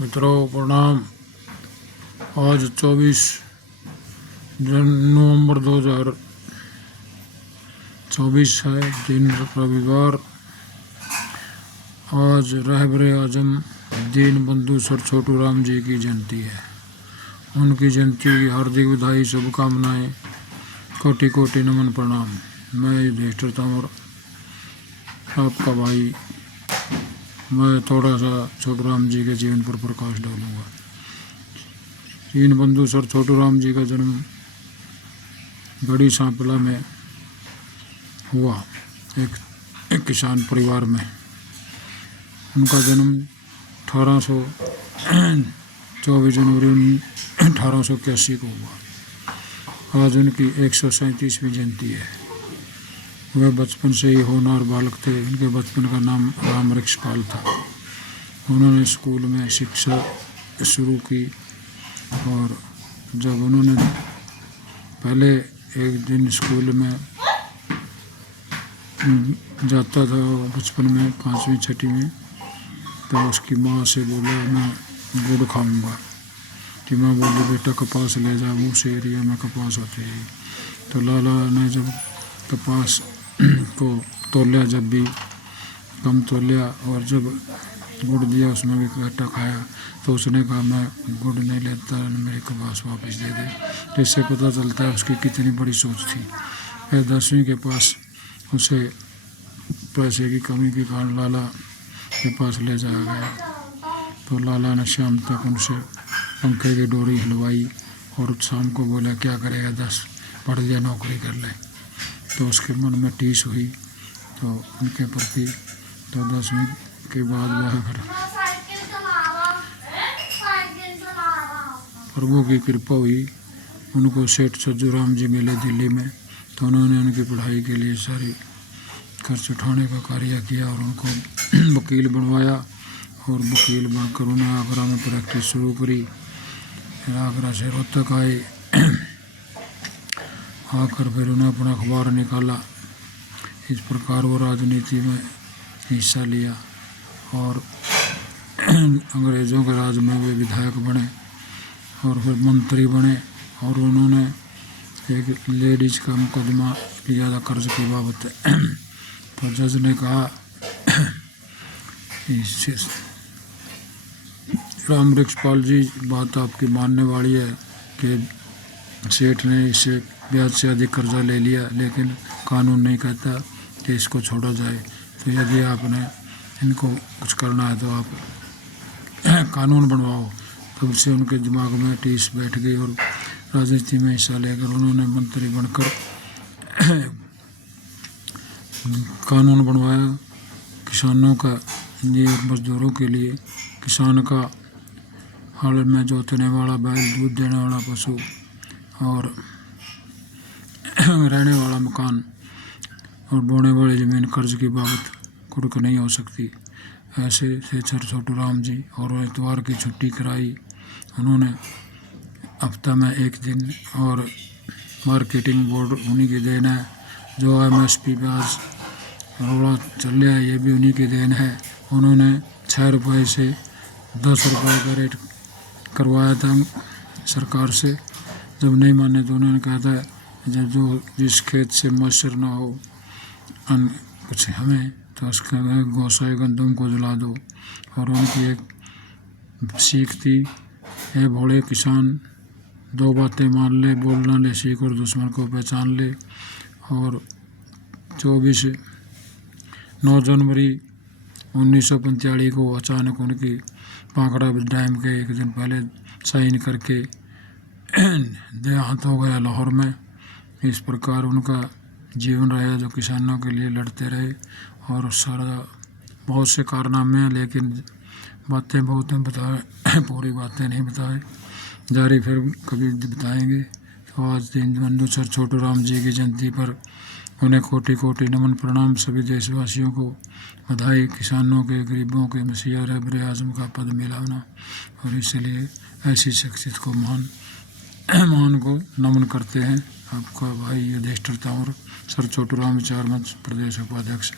मित्रों प्रणाम। आज 24 नवंबर 2024 है, दिन रविवार। आज रहबरे आजम दीनबंधु सर छोटू राम जी की जयंती है। उनकी जयंती की हार्दिक बधाई, शुभकामनाएं, कोटि कोटि नमन प्रणाम। मैं युधिष्ठिर तंवर आपका भाई। मैं थोड़ा सा छोटू राम जी के जीवन पर प्रकाश डालूंगा। दीनबंधु सर छोटू राम जी का जन्म बड़ी सांपला में हुआ, एक किसान परिवार में। उनका जन्म 24 जनवरी 1881 को हुआ। आज उनकी 137वीं जयंती है। वह बचपन से ही होनहार बालक थे। उनके बचपन का नाम राम वृक्षपाल था। उन्होंने स्कूल में शिक्षा शुरू की और जब उन्होंने पहले एक दिन स्कूल में जाता था बचपन में 5वीं 6वीं में, तो उसकी माँ से बोला मैं गुड़ खाऊंगा। कि माँ बोली बेटा कपास ले जा, मुँह से एरिया में कपास होते ही। तो लाला ने जब कपास को तोलिया, जब भी कम तोलिया और जब गुड़ दिया उसमें भी घाटा खाया, तो उसने कहा मैं गुड़ नहीं लेता, मेरे कपास वापस दे दे। तो इससे पता चलता है उसकी कितनी बड़ी सोच थी। फिर 10वीं के पास उसे पैसे की कमी के कारण लाला के पास ले जाया गया। तो लाला ने शाम तक उनसे पंखे की डोरी हिलवाई और शाम को बोला क्या करेगा, 10 पढ़ लिया, नौकरी कर ले। तो उसके मन में टीस हुई तो उनके प्रति। तो 10वीं के बाद वह फिर प्रभु की कृपा हुई, उनको सेठ सज्जूराम जी मिले दिल्ली में। तो उन्होंने उनकी पढ़ाई के लिए सारी खर्च उठाने का कार्य किया और उनको वकील बनवाया। और वकील बनकर उन्हें आगरा में प्रैक्टिस शुरू करी। फिर आगरा से रोहतक आए। आकर फिर उन्हें अपना अखबार निकाला। इस प्रकार वो राजनीति में हिस्सा लिया और अंग्रेज़ों के राज में वे विधायक बने और फिर मंत्री बने। और उन्होंने एक लेडीज़ का मुकदमा लिया था कर्ज की बाबत। तो जज ने कहा राम वृक्षपाल जी, बात आपकी मानने वाली है कि सेठ ने इससे ब्याज से अधिक कर्जा ले लिया, लेकिन कानून नहीं कहता कि इसको छोड़ा जाए। तो यदि आपने इनको कुछ करना है तो आप कानून बनवाओ। तब से उनके दिमाग में टीस बैठ गई और राजनीति में हिस्सा लेकर उन्होंने मंत्री बनकर कानून बनवाया किसानों का लिए, मजदूरों के लिए। किसान का हल में जोतने वाला बैल, दूध देने वाला पशु और रहने वाला मकान और बोने वाली ज़मीन कर्ज की बाबत कुर्क नहीं हो सकती। ऐसे थे सर छोटू राम जी। और इतवार की छुट्टी कराई उन्होंने हफ्ता में एक दिन। और मार्केटिंग बोर्ड उन्हीं की देन है। जो MSP ब्याज रोड़ा चल रहा है, ये भी उन्हीं की देन है। उन्होंने 6 रुपये से 10 रुपये का रेट करवाया था सरकार से। जब नहीं माने तो उन्होंने कहा था जब जो जिस खेत से मच्छर ना हो कुछ हमें, तो उसका गौसाई गंदम को जला दो। और उनकी एक सीख थी, ए भोले किसान, 2 बातें मान ले, बोलना ले सीख और दुश्मन को पहचान ले। और 9 जनवरी 1945 को अचानक उनकी पांकड़ा डैम के एक दिन पहले साइन करके देहांत हो गया लाहौर में। इस प्रकार उनका जीवन रहा, जो किसानों के लिए लड़ते रहे। और सारा बहुत से कारनामे हैं, लेकिन बातें बहुत हैं बताए, पूरी बातें नहीं बताए जारी, फिर कभी बताएंगे। तो आज दीनबंधु सर छोटू राम जी की जयंती पर उन्हें कोटि कोटि नमन प्रणाम। सभी देशवासियों को बधाई। किसानों के, गरीबों के मसीहा रहबरे आज़म का पद मिला ना, और इसलिए ऐसी शख्सियत को महान को नमन करते हैं। आपका भाई युधिष्ठिर तंवर, सर छोटू राम विचार मंच प्रदेश उपाध्यक्ष।